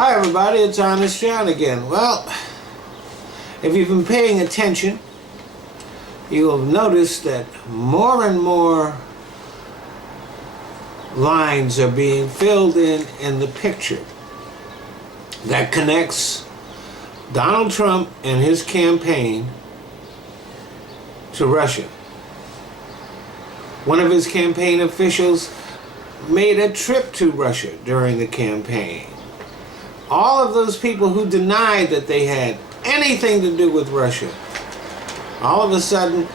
Hi everybody, it's Honest John again. Well, if you've been paying attention, you have noticed that more and more lines are being filled in the picture that connects Donald Trump and his campaign to Russia. One of his campaign officials made a trip to Russia during the campaign. All of those people who denied that they had anything to do with Russia, all of a sudden,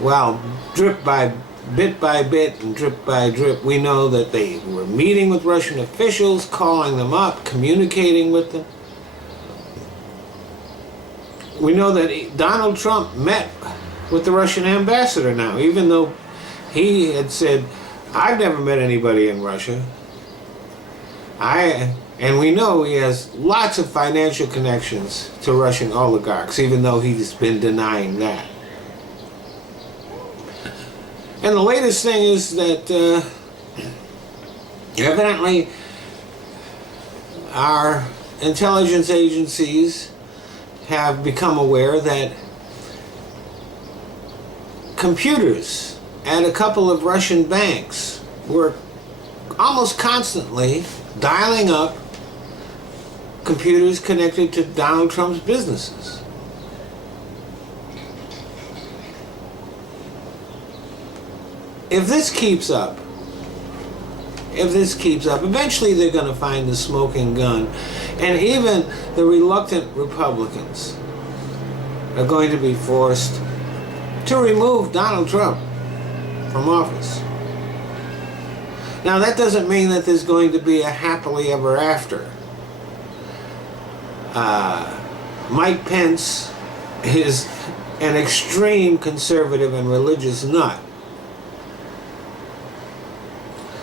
well, bit by bit and drip by drip, we know that they were meeting with Russian officials, calling them up, communicating with them. We know that Donald Trump met with the Russian ambassador now, even though he had said, I've never met anybody in Russia. And we know he has lots of financial connections to Russian oligarchs, even though he's been denying that. And the latest thing is that evidently our intelligence agencies have become aware that computers at a couple of Russian banks were almost constantly dialing up computers connected to Donald Trump's businesses. If this keeps up, eventually they're going to find the smoking gun, and even the reluctant Republicans are going to be forced to remove Donald Trump from office. Now, that doesn't mean that there's going to be a happily ever after. Mike Pence is an extreme conservative and religious nut.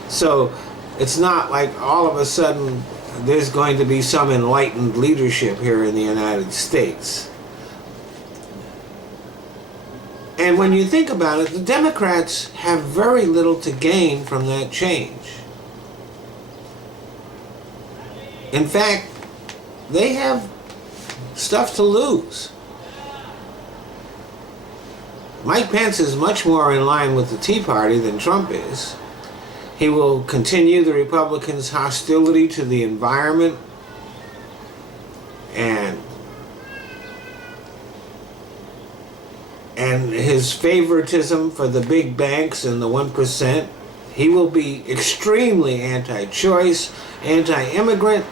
So it's not like all of a sudden there's going to be some enlightened leadership here in the United States. And when you think about it, the Democrats have very little to gain from that change. In fact, they have stuff to lose. Mike Pence is much more in line with the Tea Party than Trump is. He will continue the Republicans' hostility to the environment and his favoritism for the big banks and the 1%. He will be extremely anti-choice, anti-immigrant.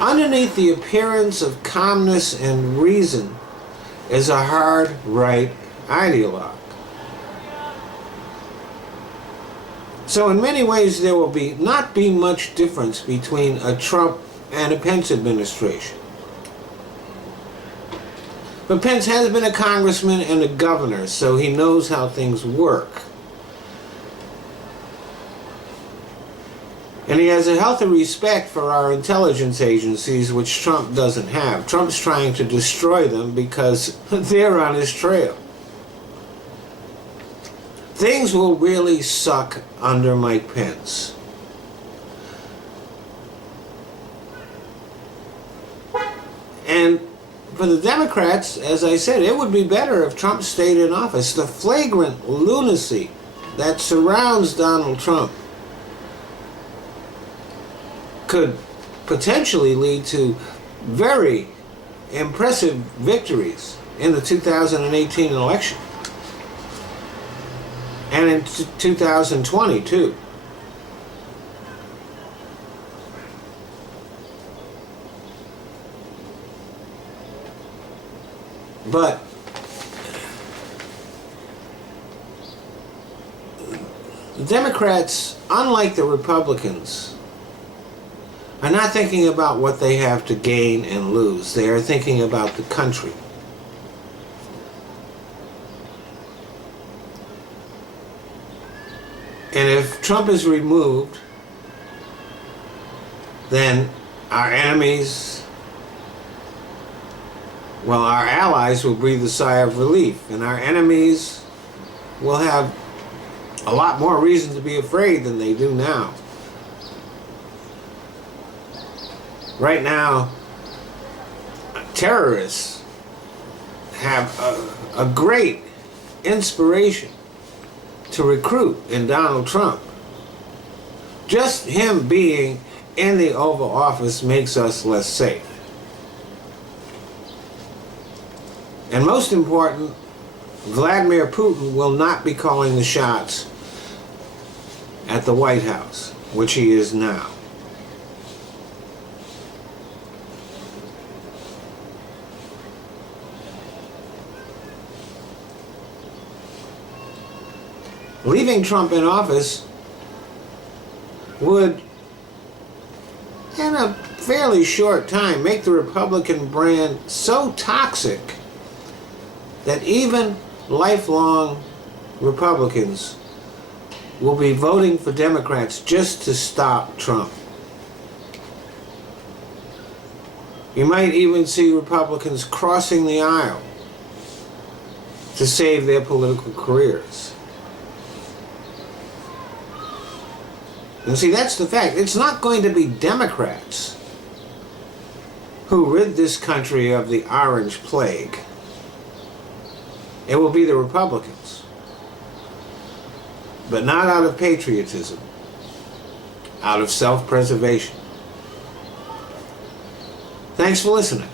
Underneath the appearance of calmness and reason is a hard right ideologue. So in many ways there will not be much difference between a Trump and a Pence administration. But Pence has been a congressman and a governor, so he knows how things work. And he has a healthy respect for our intelligence agencies, which Trump doesn't have. Trump's trying to destroy them because they're on his trail. Things will really suck under Mike Pence. And for the Democrats, as I said, it would be better if Trump stayed in office. The flagrant lunacy that surrounds Donald Trump could potentially lead to very impressive victories in the 2018 election. And in 2020, too. But the Democrats, unlike the Republicans, are not thinking about what they have to gain and lose. They are thinking about the country. And if Trump is removed, then our enemies, well, our allies will breathe a sigh of relief, and our enemies will have a lot more reason to be afraid than they do now. Right now, terrorists have a great inspiration to recruit in Donald Trump. Just him being in the Oval Office makes us less safe. And most important, Vladimir Putin will not be calling the shots at the White House, which he is now. Leaving Trump in office would, in a fairly short time, make the Republican brand so toxic that even lifelong Republicans will be voting for Democrats just to stop Trump. You might even see Republicans crossing the aisle to save their political careers. And see, that's the fact. It's not going to be Democrats who rid this country of the orange plague. It will be the Republicans. But not out of patriotism, out of self-preservation. Thanks for listening.